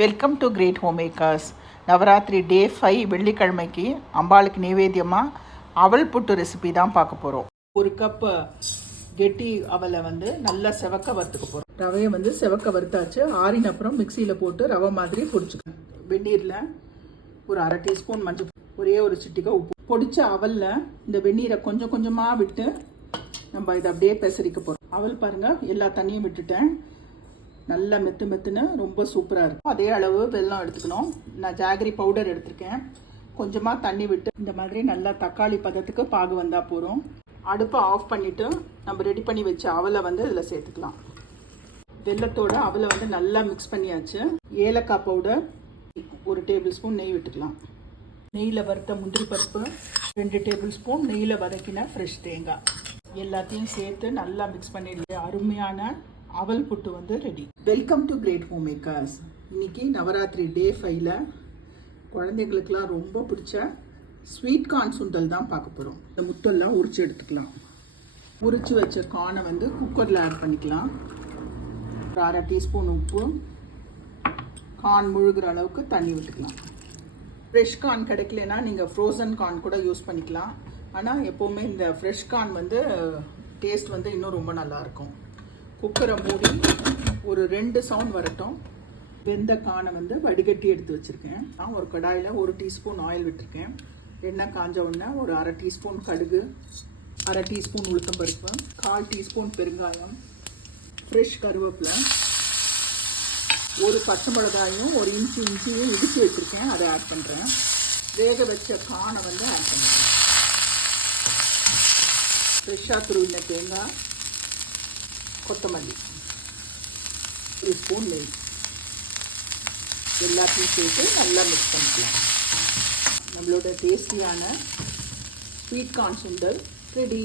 Welcome to Great Home Makers. Navaratri day 5 வெள்ளிக்கிழமைக்கு அம்பாளுக்கு நைவேத்தியமாக அவல் புட்டு ரெசிபி தான் பார்க்க போகிறோம். ஒரு கப்பு கெட்டி அவலை நல்லா செவக்க வறுத்துக்க போகிறோம். ரவையை செவக்க வறுத்தாச்சு. ஆறின அப்புறம் மிக்சியில் போட்டு ரவை மாதிரி பொடிச்சுக்கணும். வெந்நீரில் ஒரு அரை டீஸ்பூன் மஞ்சள், ஒரே ஒரு சிட்டிகை உப்பு, பொடிச்ச அவலில் இந்த வெந்நீரை கொஞ்சம் கொஞ்சமாக விட்டு நம்ம இதை அப்படியே பெசரிக்க போகிறோம். அவல் பாருங்கள், எல்லா தண்ணியும் விட்டுட்டேன். நல்லா மெத்துன்னு ரொம்ப சூப்பராக இருக்கும். அதே அளவு வெல்லம் எடுத்துக்கணும். நான் ஜாகரி பவுடர் எடுத்திருக்கேன். கொஞ்சமாக தண்ணி விட்டு இந்த மாதிரி நல்லா தக்காளி பதத்துக்கு பாகு வந்தால் போகிறோம். அடுப்பை ஆஃப் பண்ணிவிட்டு நம்ம ரெடி பண்ணி வச்ச அவலை இதில் சேர்த்துக்கலாம். வெல்லத்தோட அவலை நல்லா மிக்ஸ் பண்ணியாச்சு. ஏலக்காய் பவுடர், ஒரு டேபிள் ஸ்பூன் நெய் விட்டுக்கலாம். நெய்யில் வறுத்த முந்திரி பருப்பு, 2 டேபிள் ஸ்பூன் நெய்யில் வதக்கின ஃப்ரெஷ் தேங்காய் எல்லாத்தையும் சேர்த்து நல்லா மிக்ஸ் பண்ணிட்டு அருமையான அவல் புட்டு ready. Welcome to Great Home Makers. இன்னைக்கு நவராத்திரி டே 5ல குழந்தைங்களுக்குலாம் ரொம்ப பிடிச்ச ஸ்வீட் கார்ன் சுண்டல் தான் பார்க்க போகிறோம். இந்த முட்டெல்லாம் உரிச்சு எடுத்துக்கலாம். உரிச்சு வச்ச கார்னை குக்கரில் ஆட் பண்ணிக்கலாம். ஒரு அரை டீஸ்பூன் உப்பு, கார்ன் முழுகிற அளவுக்கு தண்ணி விட்டுக்கலாம். ஃப்ரெஷ் கார்ன் கிடைக்கலனா நீங்கள் ஃப்ரோசன் கார்ன் கூட யூஸ் பண்ணிக்கலாம். ஆனால் எப்போவுமே இந்த ஃப்ரெஷ் கார்ன் டேஸ்ட் இன்னும் ரொம்ப நல்லாயிருக்கும். குக்கரை மூடி ஒரு 2 சவுண்ட் வரட்டும். வெந்த கானை வடிகட்டி எடுத்து வச்சுருக்கேன். நான் ஒரு கடாயில் 1 டீஸ்பூன் ஆயில் விட்டுருக்கேன். எண்ணெய் காஞ்ச உடனே ஒரு அரை டீஸ்பூன் கடுகு, அரை டீஸ்பூன் உளுத்தம்பருப்பு, 1/4 டீஸ்பூன் பெருங்காயம், ஃப்ரெஷ் கருவேப்பிலை, ஒரு பச்சை மிளகாயும் 1 இன்ச்சையும் இடித்து வச்சுருக்கேன். அதை ஆட் பண்ணுறேன். வேக வச்ச கானை ஆட் பண்ணுறேன். ஃப்ரெஷ்ஷாக துருவின தேங்காய், கொத்தமல்லி, 1 ஸ்பூன் நெய் எல்லாத்தையும் சேர்த்து நல்லா மிக்ஸ் பண்ணிக்கலாம். நம்மளோட டேஸ்டியான ஸ்வீட் கார்ன் சுண்டல் ரெடி.